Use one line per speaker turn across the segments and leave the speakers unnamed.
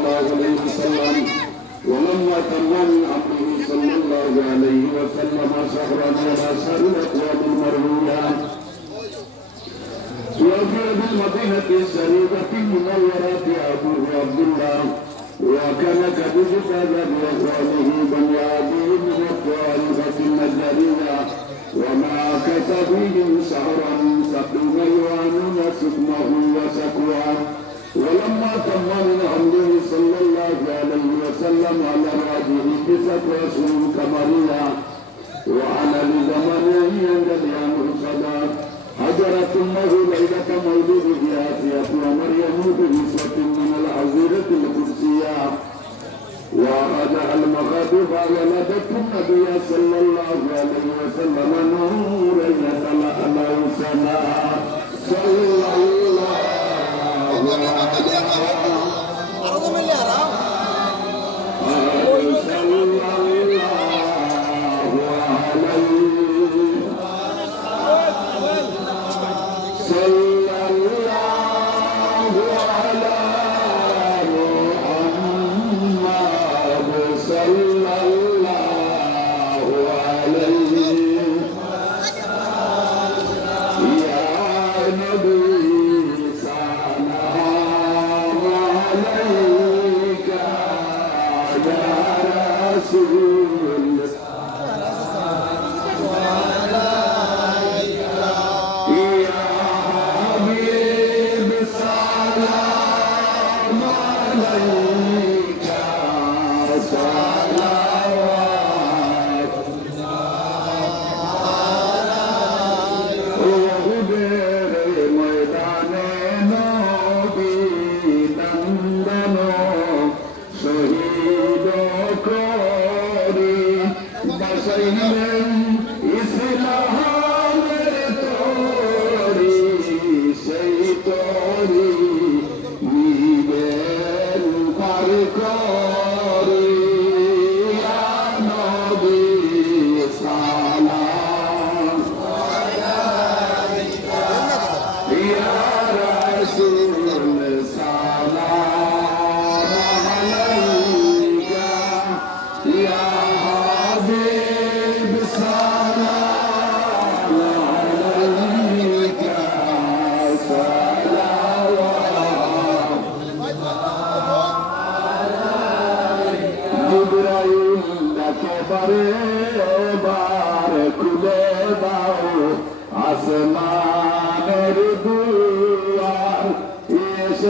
الله عليه وسلم ولما تم من عبده صلى الله عليه وسلم شهرا وما شهر الاقوام المرويه وفي بالمدينة الشريفة المنورة أبوه عبد الله وكان قد اجتهد بإخوانه بني عدي من الطائفة النجارية وما كتبهم شهرا سقيم يوانون سقمه وشكواه ولما تم من عمره صلى الله عليه وسلم على رأيه قصة رسول كمرية وعلى لزمانه عند اليوم الصلاة هجرت أمه ليلة مولده آسية ومريم بنسوة من العزيرة القدسية. وأخذ المغرب ولدت النبي صلى الله عليه وسلم نورا يتلألأ سماء صلى الله عليه Anadolu Melia Ram Carinha.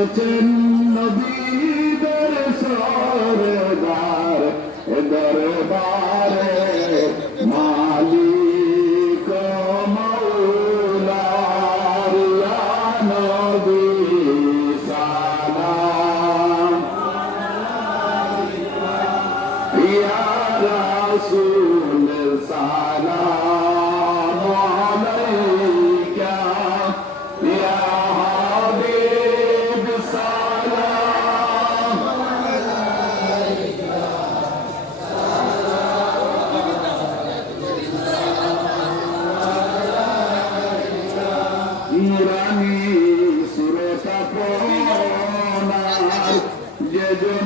এসেছেন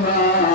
যেজনা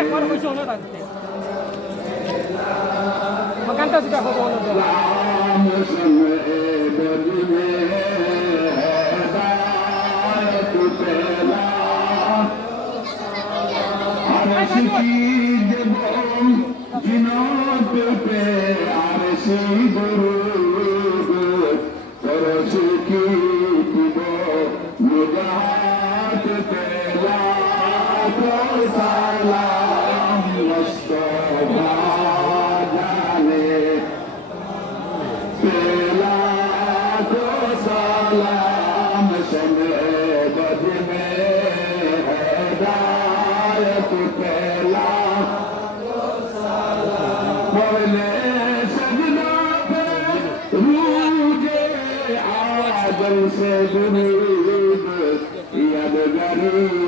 একবার
হয়েছে অন্য থাকতে মকানটা
যেটা হতো অন্য Thank you. Thank you.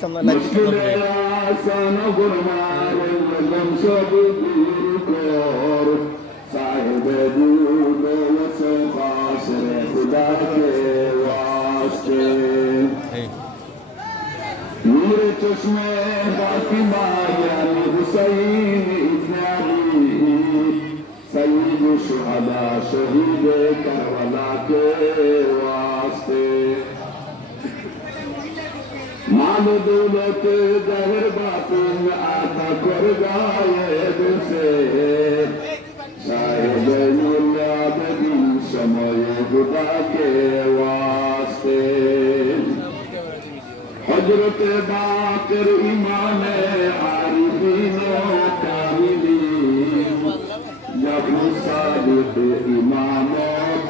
Live দিতাম না লাইভ দিতাম
মুশকিলে আসান গুরমার গম সব দূর কর সাহেব দুদ ওসে ফাসরে माल दौलत गहर बातिन आता कर गायब से शायद मुलाद दिन समय खुदा के वास्ते हजरत बाकर इमाम आरिफीन कामिलीन जब सादिक इमाम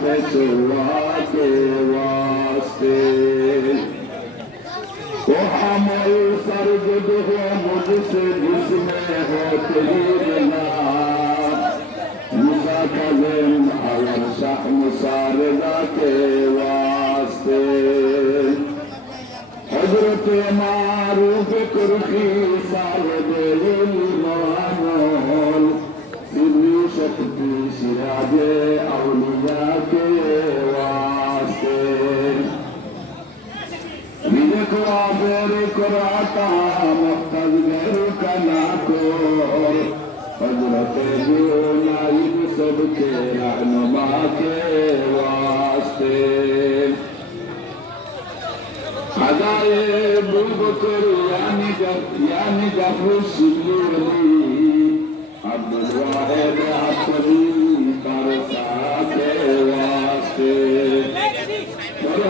पेशवा के वास्ते तो हमल सरजद हो मुझसे जिसमें हो तेरी मुसा कलम और शाह मुसारदा के वास्ते हजरत मारूफ कुर्की साहिब मामूल सिद्धि शक्ति सिराजे औलिया आबेर कराता मुख्तजर कला को हजरत जो नाइब सबके रहनुमा के वास्ते खजाए बुबकर यानी जब यानी जब सिल्ली अब्दुल वाहिद अपनी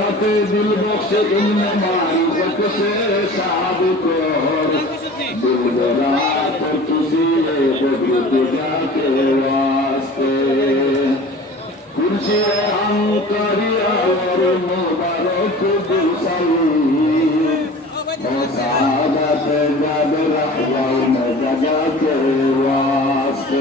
হাতে দিল বক্সে ইলমে মারিফত সে সাহাব কর। দিল রাত তুজি বদরুদ যাকে ওয়াস্তে কুরসি আন্তরি আর মুবারক দুসাই। مصعبة جبل أحوال مجاجات الواسط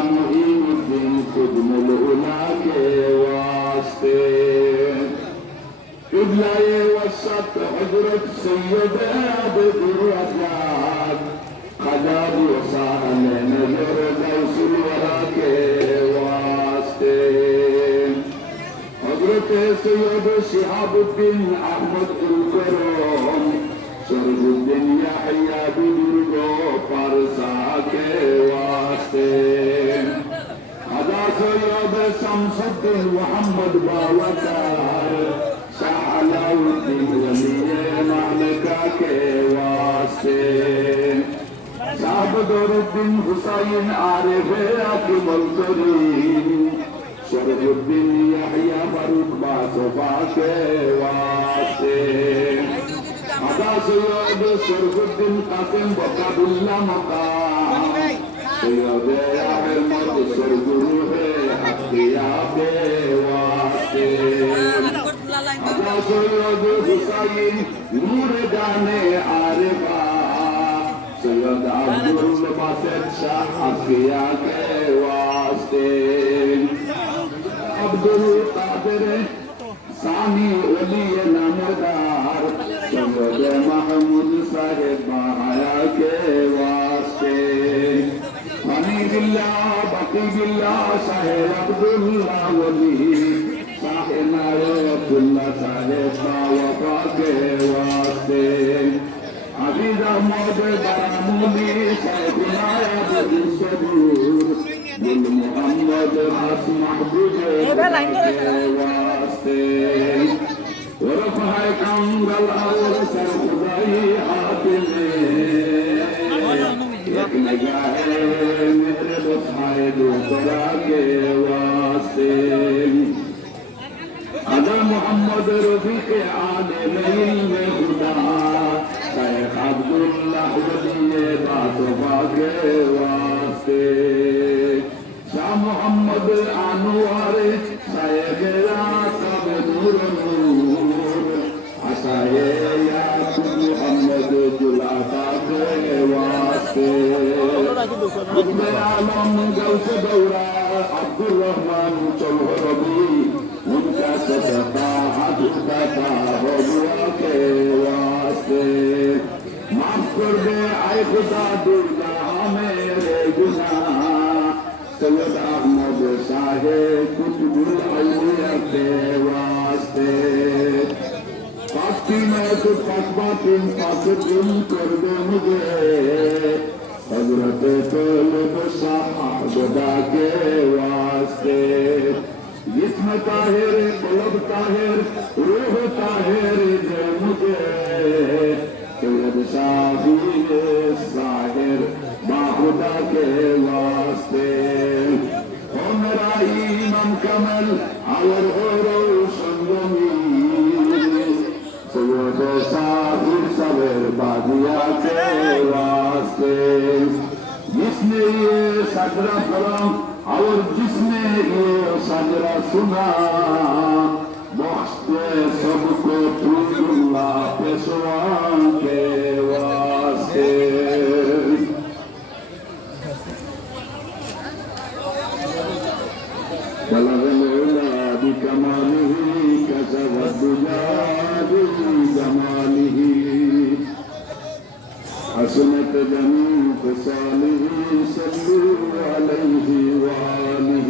القبلة وسط حجرة سيد عبد الرحمن قدر وسهل نجر غوث الوراك واستين حجرة سيد شهاب الدين أحمد الكرم. شرف الدين يحيى بدرجو فرساك واستين هذا سيد شمس الدين محمد باوكر সাহবদরুদ্দিন হুসাইন আরেফে আকমল করিম শরফুদ্দিন ইয়াহিয়া ফারুক বাসফাকে ওয়াসে আদা সৈয়দ শরফুদ্দিন কাসেম বকাবুল্লাহ মতা সৈয়দ আহমদ শরফুরুহে হাকিয়া বে ওয়াসে اگر کوئی عجب حسین نور جانے عارفا سید عبدالباسد شاہ افیہ کے واسطے عبدالقادر ثانی ولی نامدار سید محمود صاحب بایا کے واسطے حمید اللہ بقی اللہ شاہ عبداللہ ولی নামদার সৈয়দ মাহমুদ সাহেব বাহায়া কে ওয়াস্তে হানি বিল্লাহ বাকি বিল্লাহ সাহেব আব্দুল্লাহ ওলি সাহেনায়তুল্লাহ মোহাম্মদ রফিকে আনে মেইলে হুদা। শাইখ আব্দুল্লাহ বলিয়ে বাতবাগে ওয়াসে। শাহ মোহাম্মদ আনোয়ারে শাইখেরা সব নূর নূর। আশায়ে মোহাম্মদ জুলাবাগে ওয়াসে। আলম গৌস দৌড়া আব্দুর রহমান চৌহরবি उनका सदा کچھ دفعہ ہو دعا کے واسطے معاف کر دے آئے خدا دلہ میرے گناہ سید احمد شاہ کچھ بلائی کے واسطے پاکی میں کچھ پاکبہ تم پاک تم کر دے مجھے حضرت طلب شاہ خدا کے واسطے जिसम ताहिर कलब ताहिर रूह ताहिर दे मुझे सैयद शाहीर साहिर बाहुदा के वास्ते ओ मेरा ईमान कमल और हो रोशन जमीन सैयद शाहीर सवेर बादिया के वास्ते जिसने ये सजरा करा और जिसने ये सजरा सुना बख्शते सबको तुल्ला पेशवा के حسنت جميع خصاله صلوا عليه وآله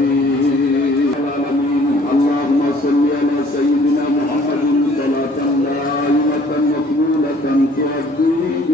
العالمين اللهم صل على سيدنا محمد صلاة دائمة مقبولة تؤدي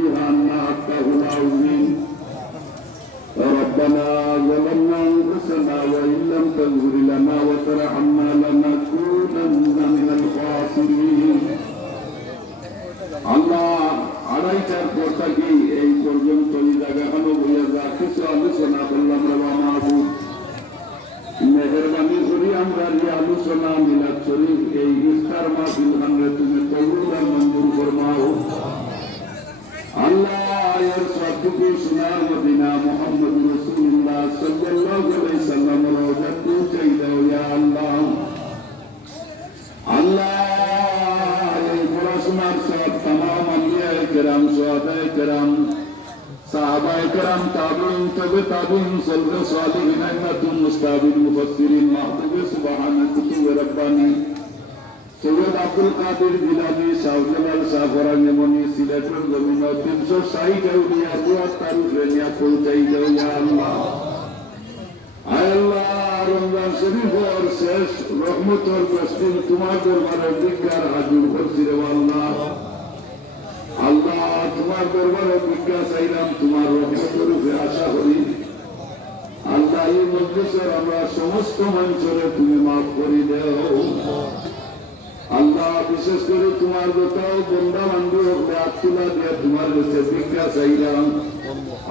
সিলেটের জমিন তিনশো ষাট আউলিয়া দুয়ার তারুফে নিয়ে পৌঁছাই দাও ইয়া আল্লাহ আল্লাহ রমজান শরীফের শেষ রহমতর দশদিন তোমার দরবারে বিজ্ঞার হাজুর করছি রে আল্লাহ আল্লাহ তোমার দরবারে বিজ্ঞা চাইলাম, তোমার রহমতের রূপে আশা করি আল্লাহ, এই মজলিসের আমরা সমস্ত মঞ্চরে তুমি মাফ করি দেও। আল্লাহ বিশেষ করে তোমার কোথাও বন্ধা বান্ধব হলে দিয়ে তোমার কাছে ভিক্ষা চাইলাম,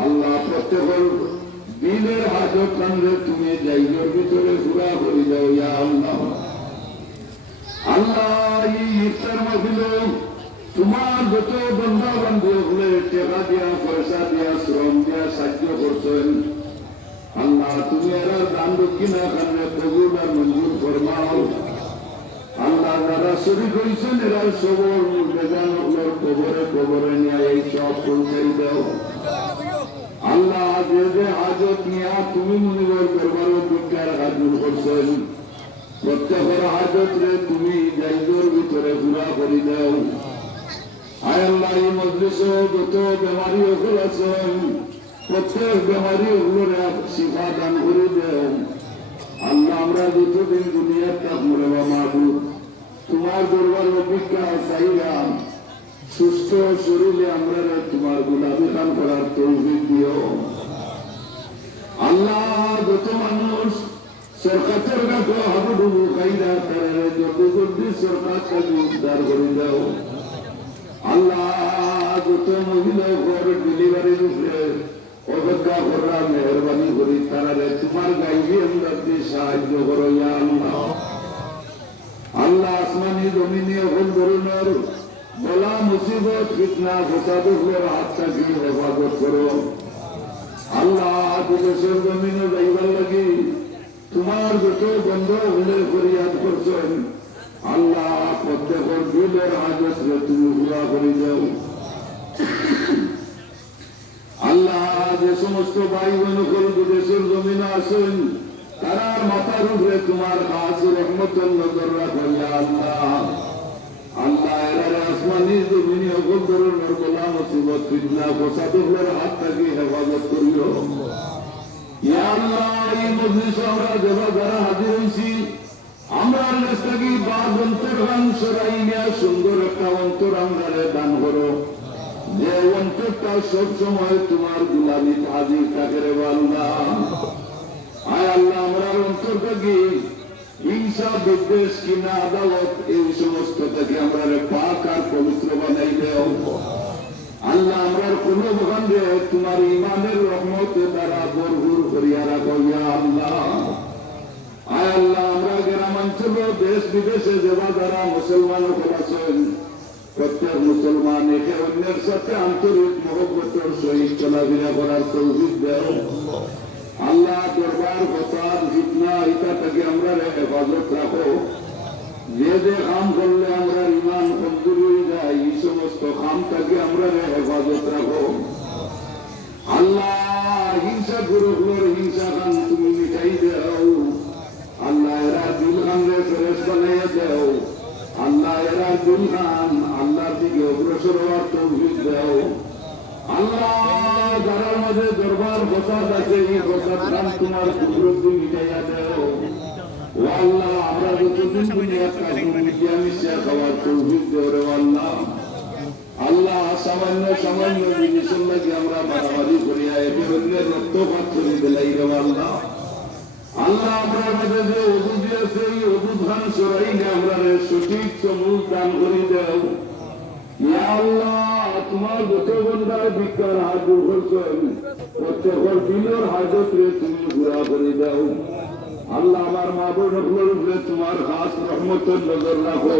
আল্লাহ প্রত্যেকের দিনের হাজত কান্দে তুমি জায়গার ভিতরে ঘুরা করে দাও ইয়া আল্লাহ। আল্লাহ যত বন্ধা বান্ধব হলে টাকা দিয়া, পয়সা দিয়া, শ্রম দিয়া সাহায্য করছেন। আল্লাহ তুমি এরা দান দক্ষিণা কান্দে আর মঞ্জুর ফরমাও। যারা শরীর হয়েছেন এরা সবর, বেজান হলোর কবরে কবরে নিয়ে এই সব পৌঁছাই দাও। আল্লাহ যে যে হাজত নিয়া তুমি মনিবর করবার বিজ্ঞার হাজুর করছেন প্রত্যেকের হাজত রে তুমি জায়গর ভিতরে ঘুরা করি দাও। আয় আল্লাহ, এই মজলিসে যত বেমারি ওগুলো আছেন, প্রত্যেক বেমারি ওগুলোরে শিফা দান করে দেও। আল্লাহ আমরা যতদিন দুনিয়ার কাপ মরে বা মাহবুব তোমার দরবার অভিজ্ঞা চাইলাম। সুস্থ শরীরে আমরা তোমার গুলাবি খান করার তৌফিক দিও। আল্লাহ যত মানুষ সরকারের কাছে হাবুডুবু খাইরা তারা যত জলদি সরকার কাছে উদ্ধার করে দাও। আল্লাহ যত মহিলা ঘর ডেলিভারির উপরে অপেক্ষা করা মেহরবানি করি তারা তোমার গাইবি আমরা সাহায্য করো, ইয়া আল্লাহ। আল্লাহ আসমানি জমিনে হল ধরনের বলা মুসিবত ফিতনা ফসাদ হাত থাকি হেফাজত করো আল্লাহ দেশের জমিনে যাইবার লাগি তোমার যত বন্ধ হলে ফরিয়াদ করছেন আল্লাহ প্রত্যেকের দিলের হাজত তুমি পুরা করে দাও আল্লাহ যে সমস্ত ভাই বোন বিদেশের জমিনে আছেন তারা মাথার উপরে তোমার কাজ রহমতের নজর রাখিয়া আল্লাহ। আল্লাহ এরা আসমানি জমিনে অকল ধরনের গোলা মুসিবত ফিতনা ফসাদুলের হাত থেকে হেফাজত করিও। ইয়া আল্লাহ, এই মজলিসে আমরা হাজির হয়েছি, আমরা নেস্তাকি বাদ অন্তরাং সরাই নিয়ে সুন্দর একটা অন্তরাঙ্গারে দান করো। যে অন্তরটা সব সময় তোমার গুলামি হাজির থাকে রে আল্লাহ আয় আল্লাহ, আমরা অন্তর থেকে হিংসা, বিদ্বেষ কিনা আদালত এই সমস্ত থেকে আমরা পাক আর পবিত্র বানাই দেও। আল্লাহ, আমরা কোন দোকান রে তোমার ইমানের রহমতে দ্বারা ভরপুর করিয়া রাখো ইয়া আল্লাহ। আয় আল্লাহ, আমরা গ্রামাঞ্চল দেশ বিদেশে যাবা যারা মুসলমান হল প্রত্যেক মুসলমান একে অন্যের সাথে আন্তরিক মহব্বতের সহিত চলাফেরা করার তৌফিক দেও। আল্লাহ দরবার ফসাদ ফিতনা এটা থেকে আমরা হেফাজত রাখো। যে যে কাম করলে আমরা ইমান কমজোর হয়ে যায়, এই সমস্ত কাম থেকে আমরা হেফাজত রাখো। আল্লাহ হিংসা গুরুগুলোর হিংসা খান তুমি মিটাই দেও আল্লাহ এরা দিল খান রে ফেরেস বানাইয়া দেও আল্লাহ এরা দিল খান আল্লাহর দিকে অগ্রসর হওয়ার তৌফিক দেও আল্লাহ যারার মাঝে দরবার বসাত আছে এই বসাত খান তোমার কুদরতি মিটাইয়া দেও। আল্লাহ আমরা যতদিন দুনিয়ার কাজ মিটিয়া মিশিয়া খাওয়ার তৌফিক দেও রে আল্লাহ। আল্লাহ সামান্য সামান্য জিনিসের লাগে আমরা মারামারি করিয়া একে অন্যের রক্তপাত করে দিলাই রে আল্লাহ। আল্লাহ আমরা মধ্যে যে ওষুধ দিয়েছে এই ওষুধ খান সরাই আমরা সঠিক সমুখ দান করে দেও। ইয়া আল্লাহ তোমার যত করছেন দিনের হাজত রে তুমি ঘুরা করে দাও আল্লাহ আমার মা বোন তোমার রহমতের নজর রাখো।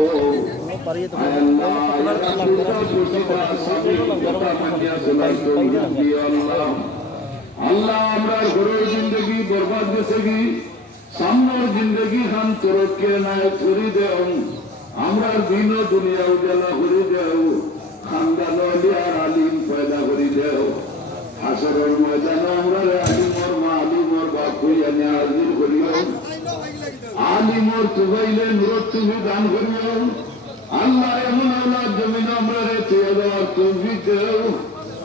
আল্লাহ। আমরা ঘরের জিন্দগি বরবাদ সামনের জিন্দগি খান করি দেও। আমরা দিন দুনিয়া উজালা করে দেও। খানদান আর আলিম পয়দা করে দেও হাসরের ময়দানে আমরা আলিমর মা আল্লাহ আমরা রে তুই দেওয়ার তৌফিক দেও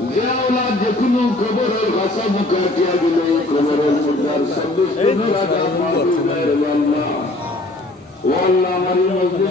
যে আওলাদ যে কোনো খবরের ভাষা মুখে টিয়া গেল খবরের মুদ্রার শব্দ আল্লাহ ও আল্লাহ আমার এই মজলিসে যখন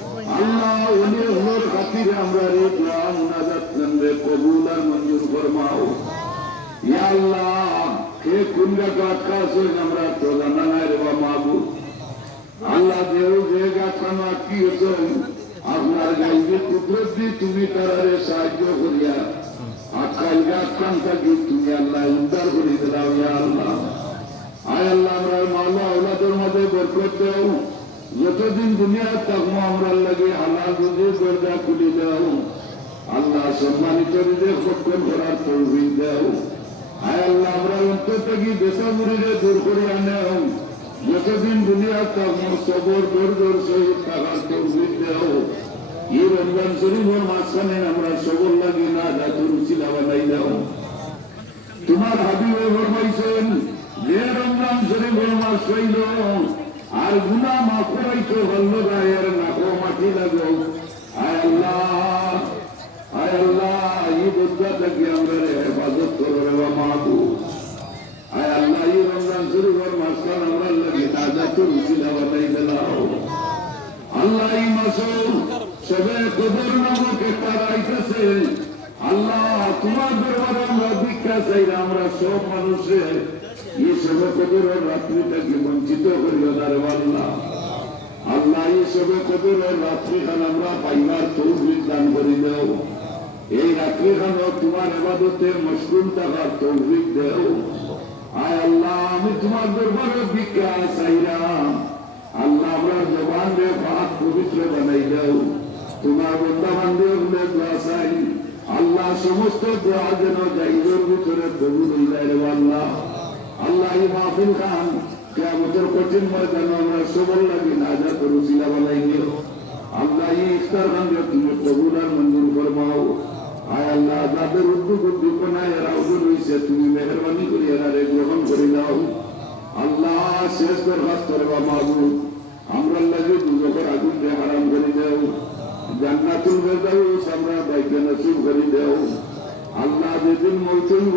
আল্লাহ অলি হলের খাতিরে আমরা রে দোয়া মুনাজাত কেন্দ্রে কবুল আর মঞ্জুর ফরমাও ইয়া আল্লাহ কে কোন জায়গা আটকা আছে আমরা তো জানা নাই রে বা মাহবুব আল্লাহ দেও যে গাছখানা কি হতো আপনার গাইবে কুদরত দিয়ে তুমি তারারে সাহায্য করিয়া আকাল গাছখান থাকি তুমি আল্লাহ উদ্ধার করে দিলাম ইয়া আল্লাহ আয় আল্লাহ আমরা মাওলা ওলাদের মধ্যে বরকত দেও যতদিন দুনিয়া থাকব আমরা লাগে, আল্লাহ রুজি দরজা খুলে দাও, আল্লাহ সম্মানিত হৃদয় সক্ষম করার তৌফিক দাও। আল্লাহ, আমরা দূর যতদিন থাকব সবর সহিত দেও। এই রমজান মাঝখানে আমরা সবর লাগি, না বানাই দাও। তোমার হাবিবে যে রমজান শরীফের মাস আর গুনা মাফ করাইতো ভালো গায়ের নাকো মাটি লাগো আয় আল্লাহ আয় আল্লাহ, এই বুদ্ধা থেকে আমরা হেফাজত করো রে মাহবু আয় আল্লাহ, এই রমজান শরীফের মাঝখান আমরা লাগি না জাতুর শিলা বানাই দিলাও আল্লাহ এই মাসে সবে কদর নামক একটা রাইতেছে আল্লাহ তোমার দরবারে আমরা ভিক্ষা চাই আমরা সব মানুষের এই সবে কদর রাত্রিটাকে বঞ্চিত করিও না রে আল্লাহ। আল্লাহ, এই সবে কদর রাত্রি খান আমরা পাইবার তৌফিক দান করি দেও। এই রাত্রি খান তোমার এবাদতে মশগুল থাকার তৌফিক দেও। আয় আল্লাহ, আমি তোমার দরবারে ভিক্ষা চাইলাম। আল্লাহ, আমরা জবান রে পাক পবিত্র বানাই দাও। তোমার বন্ধা বান্ধব দোয়া চাই আল্লাহ, সমস্ত দোয়া যেন জাইদের ভিতরে কবুল যায় রে আল্লাহ। আল্লাহ মাহফিল খান কেমতের কঠিন ময়দান আমরা সবল লাগি না যা করু বানাই দিও আল্লাহ ইফতার খান তুমি কবুল আর মঞ্জুর ফরমাও। আয় আল্লাহ যাদের উদ্যোগ উদ্দীপনায় এরা উদ্যোগ হয়েছে তুমি মেহরবানি করে এরা গ্রহণ করে দাও আল্লাহ শেষ দরখাস্ত করবা মাহবুব আমরা দুজকের আগুন হারাম করে দেও। জান্নাতুল ফেরদাউস আমরা বাইকে নসিব করে দেও। আল্লাহ যেদিন মৌচইব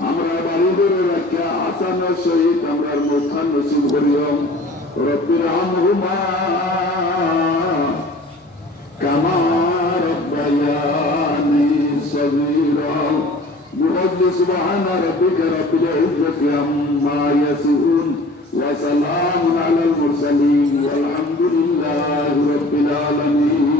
আমরা বাড়ি করে রাখা আসানোর সহিত আমরা মুখান নসিব করিয়ম রব্বির আহমা কামার বয়ানি সগীরা بفضل سبحان ربك رب العزة عما يصفون وسلام على المرسلين والحمد لله رب العالمين